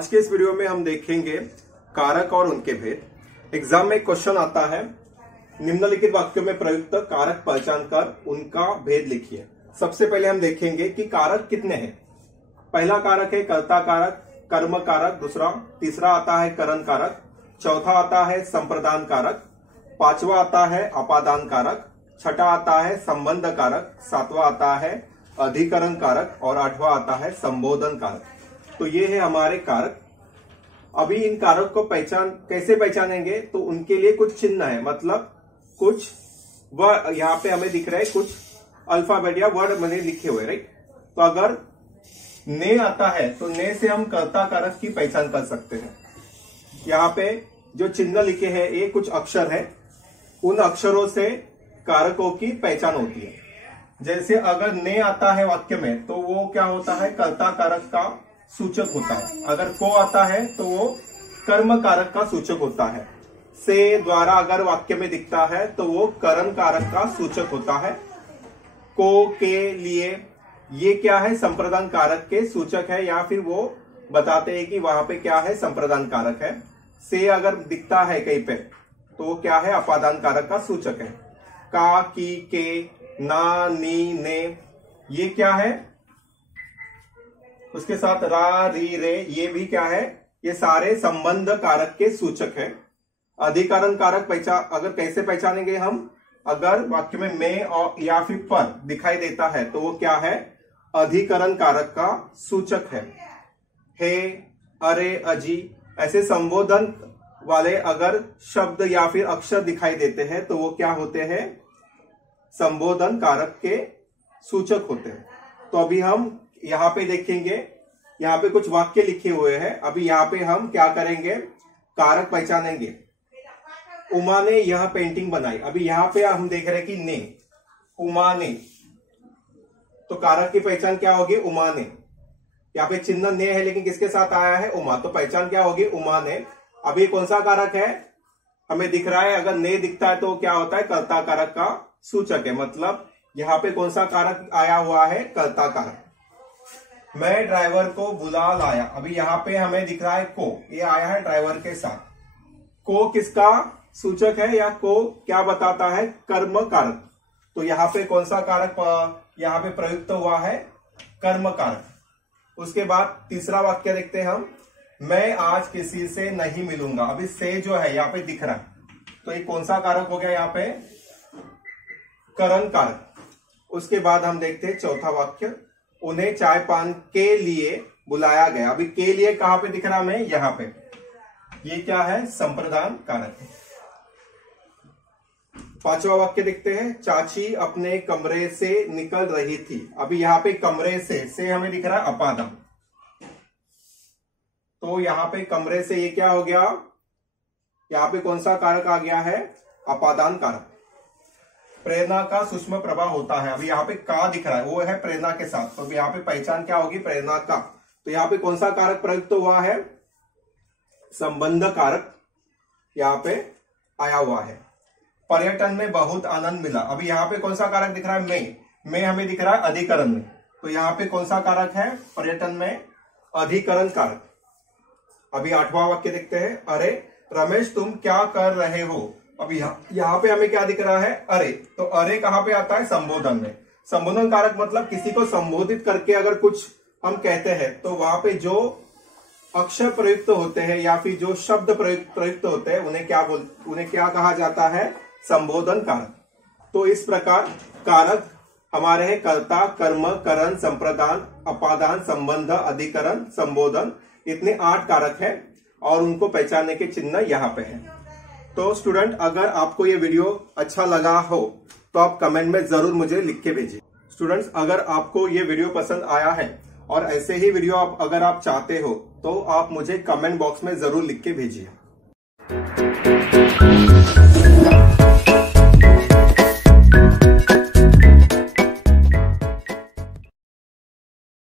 आज के इस वीडियो में हम देखेंगे कारक और उनके भेद। एग्जाम में एक क्वेश्चन आता है, निम्नलिखित वाक्यों में प्रयुक्त कारक पहचान कर उनका भेद लिखिए। सबसे पहले हम देखेंगे कि कारक कितने हैं। पहला कारक है कर्ता कारक, कर्म कारक, तीसरा आता है करण कारक, चौथा आता है संप्रदान कारक, पांचवा आता है अपादान कारक, छठा आता है संबंध कारक, सातवां आता है अधिकरण कारक और आठवां आता है संबोधन कारक। तो ये है हमारे कारक। अभी इन कारक को कैसे पहचानेंगे, तो उनके लिए कुछ चिन्ह है, मतलब कुछ यहाँ पे हमें दिख रहे हैं कुछ अल्फाबेट या वर्ड मैंने लिखे हुए, राइट। तो अगर ने आता है तो ने से हम कर्ता कारक की पहचान कर सकते हैं। यहाँ पे जो चिन्ह लिखे हैं ये कुछ अक्षर है, उन अक्षरों से कारकों की पहचान होती है। जैसे अगर ने आता है वाक्य में तो वो क्या होता है, कर्ता कारक का सूचक होता है। अगर को आता है तो वो कर्म कारक का सूचक होता है। से द्वारा अगर वाक्य में दिखता है तो वो करण कारक का सूचक होता है। को के लिए ये क्या है, संप्रदान कारक के सूचक है, या फिर वो बताते हैं कि वहां पे क्या है, संप्रदान कारक है। से अगर दिखता है कहीं पे तो वो क्या है, अपादान कारक का सूचक है। का, की, के, ना, नी, ने ये क्या है, उसके साथ रा, री, रे ये भी क्या है, ये सारे संबंध कारक के सूचक है। अधिकरण कारक अगर कैसे पहचानेंगे हम, अगर वाक्य में और या फिर पर दिखाई देता है तो वो क्या है, अधिकरण कारक का सूचक है। हे, अरे, अजी ऐसे संबोधन वाले अगर शब्द या फिर अक्षर दिखाई देते हैं तो वो क्या होते हैं, संबोधन कारक के सूचक होते हैं। तो अभी हम यहाँ पे देखेंगे, यहाँ पे कुछ वाक्य लिखे हुए हैं। अभी यहाँ पे हम क्या करेंगे, कारक पहचानेंगे। उमा ने यह पेंटिंग बनाई। अभी यहाँ पे हम देख रहे हैं कि ने, उमा ने, तो कारक की पहचान क्या होगी, उमा ने। यहाँ पे चिन्ह ने है लेकिन किसके साथ आया है, उमा, तो पहचान क्या होगी, उमा ने। अभी कौन सा कारक है, हमें दिख रहा है, अगर ने दिखता है तो क्या होता है, कर्ता कारक का सूचक है। मतलब यहाँ पे कौन सा कारक आया हुआ है, कर्ता कारक। मैं ड्राइवर को बुला लाया। अभी यहाँ पे हमें दिख रहा है को, ये आया है ड्राइवर के साथ। को किसका सूचक है, या को क्या बताता है, कर्म कारक। तो यहाँ पे कौन सा कारक यहाँ पे प्रयुक्त हुआ है, कर्म कारक। उसके बाद तीसरा वाक्य देखते हैं हम, मैं आज किसी से नहीं मिलूंगा। अभी से जो है यहाँ पे दिख रहा है, तो ये कौन सा कारक हो गया, यहाँ पे करण कारक। उसके बाद हम देखते हैं चौथा वाक्य, उन्हें चाय पान के लिए बुलाया गया। अभी के लिए कहां पे दिख रहा हमें, यहाँ पे, ये क्या है, संप्रदान कारक। पांचवा वाक्य देखते हैं, चाची अपने कमरे से निकल रही थी। अभी यहाँ पे कमरे से हमें दिख रहा है अपादान, तो यहाँ पे कमरे से ये क्या हो गया, यहाँ पे कौन सा कारक आ गया है, अपादान कारक। प्रेरणा का सूक्ष्म प्रभाव होता है। अभी यहाँ पे का दिख रहा है, वो है प्रेरणा के साथ, तो यहाँ पे पहचान क्या होगी, प्रेरणा का। तो यहाँ पे कौन सा कारक प्रयुक्त हुआ है, संबंध कारक यहाँ पे आया हुआ है। पर्यटन में बहुत आनंद मिला। अभी यहाँ पे कौन सा कारक दिख रहा है, में हमें दिख रहा है अधिकरण में, तो यहाँ पे कौन सा कारक है, पर्यटन में अधिकरण कारक। अभी आठवां वाक्य देखते हैं, अरे रमेश तुम क्या कर रहे हो। अभी यहाँ पे हमें क्या दिख रहा है, अरे, तो अरे कहां पे आता है, संबोधन में। संबोधन कारक मतलब किसी को संबोधित करके अगर कुछ हम कहते हैं तो वहां पे जो अक्षर प्रयुक्त होते हैं या फिर जो शब्द प्रयुक्त होते हैं उन्हें क्या कहा जाता है, संबोधन कारक। तो इस प्रकार कारक हमारे हैं कर्ता, कर्म, करण, संप्रदान, अपादान, संबंध, अधिकरण, संबोधन। इतने 8 कारक है और उनको पहचानने के चिन्ह यहाँ पे है। तो स्टूडेंट, अगर आपको ये वीडियो अच्छा लगा हो तो आप कमेंट में जरूर मुझे लिख के भेजिए। स्टूडेंट्स, अगर आपको ये वीडियो पसंद आया है और ऐसे ही वीडियो अगर आप चाहते हो तो आप मुझे कमेंट बॉक्स में जरूर लिख के भेजिए।